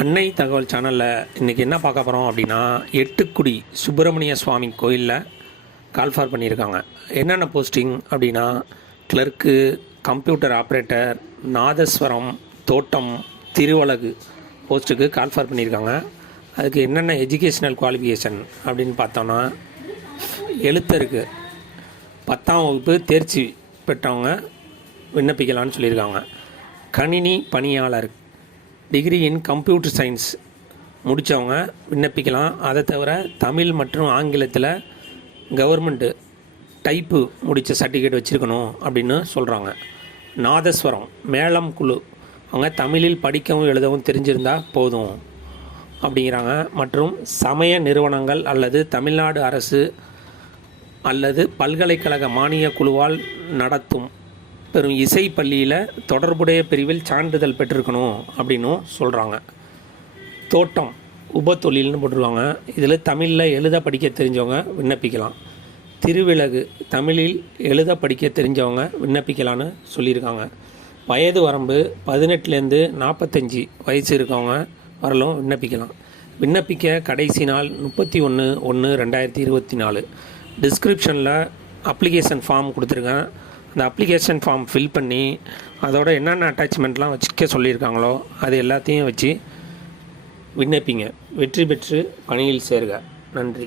அன்னை தகவல் சேனலில் இன்றைக்கி என்ன பார்க்க போகிறோம் அப்படின்னா, எட்டுக்குடி சுப்பிரமணிய சுவாமி கோயிலில் கால்ஃபார் பண்ணியிருக்காங்க. என்னென்ன போஸ்டிங் அப்படின்னா, கிளர்க்கு, கம்ப்யூட்டர் ஆப்ரேட்டர், நாதஸ்வரம், தோட்டம், திருவலகு போஸ்ட்டுக்கு கால்ஃபார் பண்ணியிருக்காங்க. அதுக்கு என்னென்ன எஜுகேஷ்னல் குவாலிஃபிகேஷன் அப்படின்னு பார்த்தோன்னா, எழுத்தருக்கு 10ஆம் வகுப்பு தேர்ச்சி பெற்றவங்க விண்ணப்பிக்கலான்னு சொல்லியிருக்காங்க. கணினி பணியாளர், டிகிரி இன் கம்ப்யூட்டர் சயின்ஸ் முடித்தவங்க விண்ணப்பிக்கலாம். அதை தவிர தமிழ் மற்றும் ஆங்கிலத்தில் கவர்மெண்ட்டு டைப்பு முடித்த சர்டிஃபிகேட் வச்சுருக்கணும் அப்படின்னு சொல்கிறாங்க. நாதஸ்வரம், மேளம் குழு அவங்க தமிழில் படிக்கவும் எழுதவும் தெரிஞ்சிருந்தால் போதும் அப்படிங்கிறாங்க. மற்றும் சமய நிறுவனங்கள் அல்லது தமிழ்நாடு அரசு அல்லது பல்கலைக்கழக மானிய குழுவால் நடத்தும் பெரும் இசை பள்ளியில் தொடர்புடைய பிரிவில் சான்றிதழ் பெற்றிருக்கணும் அப்படின்னும் சொல்கிறாங்க. தோட்டம் உபத்தொழில்னு போட்டிருக்காங்க. இதில் தமிழில் எழுத படிக்க தெரிஞ்சவங்க விண்ணப்பிக்கலாம். திருவிலகு தமிழில் எழுத படிக்க தெரிஞ்சவங்க விண்ணப்பிக்கலான்னு சொல்லியிருக்காங்க. வயது வரம்பு 18லேருந்து 45 வயசு இருக்கவங்க வரலும் விண்ணப்பிக்கலாம். விண்ணப்பிக்க கடைசி நாள் 31/1/2024. டிஸ்கிரிப்ஷனில் அப்ளிகேஷன் ஃபார்ம் கொடுத்துருக்கேன். அந்த அப்ளிகேஷன் ஃபார்ம் ஃபில் பண்ணி அதோட என்னென்ன அட்டாச்மெண்ட்லாம் வச்சுக்க சொல்லியிருக்காங்களோ அது எல்லாத்தையும் வச்சு விண்ணப்பிங்க. வெற்றி பெற்று பணியில் சேருக. நன்றி.